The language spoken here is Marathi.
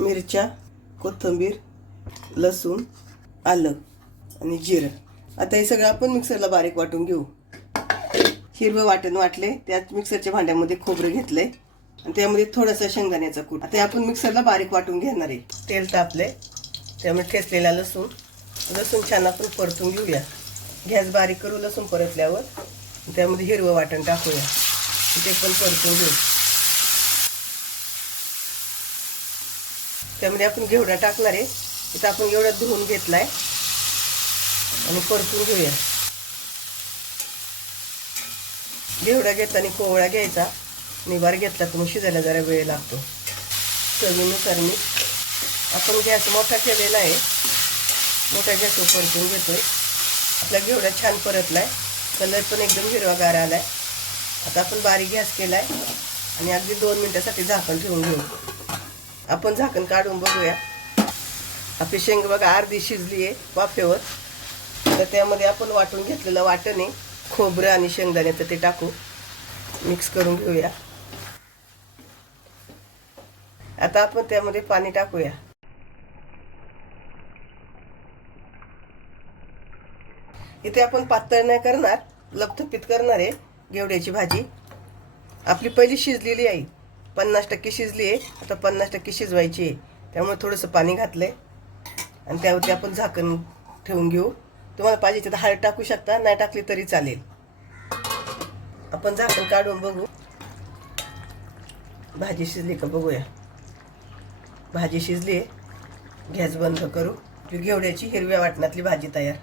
मिरच्या, कोथिंबीर, लसूण, आलं आणि जिरं. आता हे सगळं आपण मिक्सरला बारीक वाटून घेऊ. हिरवं वाटण वाटले, त्यात मिक्सरच्या भांड्यामध्ये खोबरं घेतलंय आणि त्यामध्ये थोडासा शेंगदाण्याचा कूट. आता आपण मिक्सरला बारीक वाटून घेणार आहे. तेल तापले, त्यामध्ये ठेचलेला लसूण छान आपण परतून घेऊया. गॅस बारीक करू. लसूण परतल्यावर त्यामध्ये हिरवं वाटण टाकूया, ते पण परतून घेऊ. त्यामध्ये आपण घेवडा टाकणार आहे. इथं आपण घेवडा धुवून घेतलाय आणि परतून घेऊया. घेवडा घेताना कोवळा घ्यायचा, निबार घेतला तर मग शिजायला जरा वेळ लागतो. चवीनुसार मीठ. आपण गॅस मोठा केलेला आहे, मोठ्या गॅसवर परतून घेतोय. आपला घेवडा छान परतलाय, कलर पण एकदम हिरवागार आलाय. आता आपण बारीक गॅस केलाय आणि अगदी 2 मिनिटासाठी झाकण ठेवून घेऊ. आपण झाकण काढून बघूया. आपली शेंग बघा अर्धी शिजली आहे वाफेवर. तर त्यामध्ये आपण वाटून घेतलेलं वाटण आहे, खोबरं आणि शेंगदाण्याचं ते टाकू, मिक्स करून घेऊया. आता आपण त्यामध्ये पाणी टाकूया. इथे आपण पातळ नाही करणार, लपथपीत करणार आहे घेवड्याची भाजी. आपली पहिली शिजलेली आहे, 50% शिजली आहे. आता 50% शिजवायची आहे, त्यामुळे थोडंसं पाणी घातलंय आणि त्यावरती आपण झाकण ठेवून घेऊ. तुम्हाला पाहिजे तर हळद टाकू शकता, नाही टाकली तरी चालेल. आपण झाकण काढून बघू, भाजी शिजली का बघूया. भाजी शिजली आहे. गॅस बंद करू. घेवड्याची हिरव्या वाटणातली भाजी तयार.